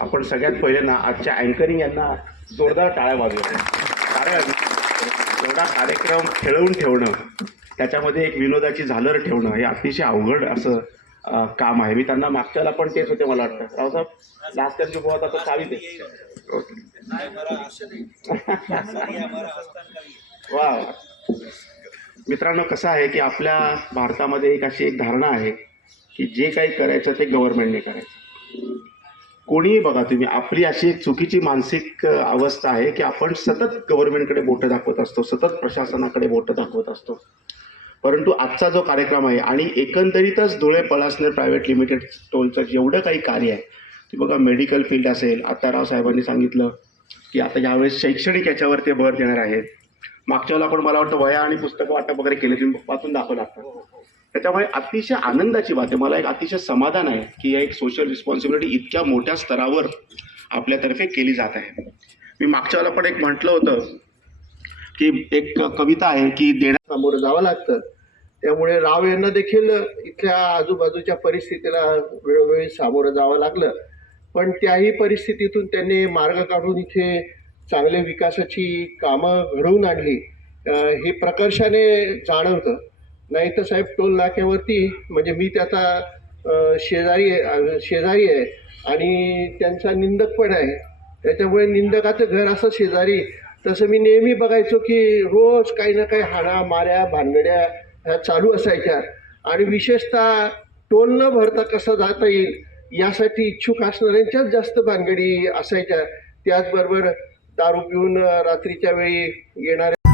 सगळ्यात पहिले ना आजच्या अँकरिंग यांना जोरदार टाळ्या वाजवल्या. कारण एवढा कार्यक्रम खेळवून ठेवणं त्याच्यामध्ये एक विनोदाची झालर ठेवणं हे अतिशय अवघड असं काम आहे. मी त्यांना मागच्याला पण तेच होते मला वाटतं. रावसाहेब लास्ट जो बहुत आता चावी वा वा. मित्रांनो कसं आहे की आपल्या भारतामध्ये एक अशी एक धारणा आहे की जे काही करायचं ते गव्हर्नमेंटने करायचं. कोणीही बघा तुम्ही आपली अशी एक चुकीची मानसिक अवस्था आहे की आपण सतत गव्हर्नमेंटकडे बोटं दाखवत असतो सतत प्रशासनाकडे बोटं दाखवत असतो. परंतु आजचा जो कार्यक्रम आहे आणि एकंदरीतच धुळे पळासनेर प्रायव्हेट लिमिटेड टोलचं जेवढं काही कार्य आहे ते बघा मेडिकल फील्ड असेल आता रावसाहेबांनी सांगितलं की आता यावेळेस शैक्षणिक याच्यावर ते भर देणार आहेत. मागच्या वेळेला पण मला वाटतं वया आणि पुस्तकं वाटप वगैरे केले तुम्ही वाचून दाखवलं आता. त्याच्यामुळे अतिशय आनंदाची बात आहे. मला एक अतिशय समाधान आहे की एक सोशल रिस्पॉन्सिबिलिटी इतक्या मोठ्या स्तरावर आपल्यातर्फे केली जात आहे. मी मागच्या वेळेला पण एक म्हटलं होतं की एक कविता आहे की देण्यासमोरं जावं लागतं. त्यामुळे राव यांना देखील इथल्या आजूबाजूच्या परिस्थितीला वेळोवेळी सामोरं जावं लागलं. पण त्याही परिस्थितीतून त्यांनी मार्ग काढून इथे चांगले विकासाची कामं घडवून आणली. हे प्रकर्षाने जाणवतं. नाही तर साहेब टोल नाक्यावरती म्हणजे मी त्याचा शेजारी आहे शेजारी आहे आणि त्यांचा निंदक पण आहे. त्याच्यामुळे निंदकाचं घर असं शेजारी. तसं मी नेहमी बघायचो की रोज काही ना काही हाणा माऱ्या भानगड्या ह्या चालू असायच्या. आणि विशेषतः टोल न भरता कसं जाता येईल यासाठी इच्छुक असणाऱ्यांच्याच जास्त भानगडी असायच्या. त्याचबरोबर दारू पिऊन रात्रीच्या वेळी येणाऱ्या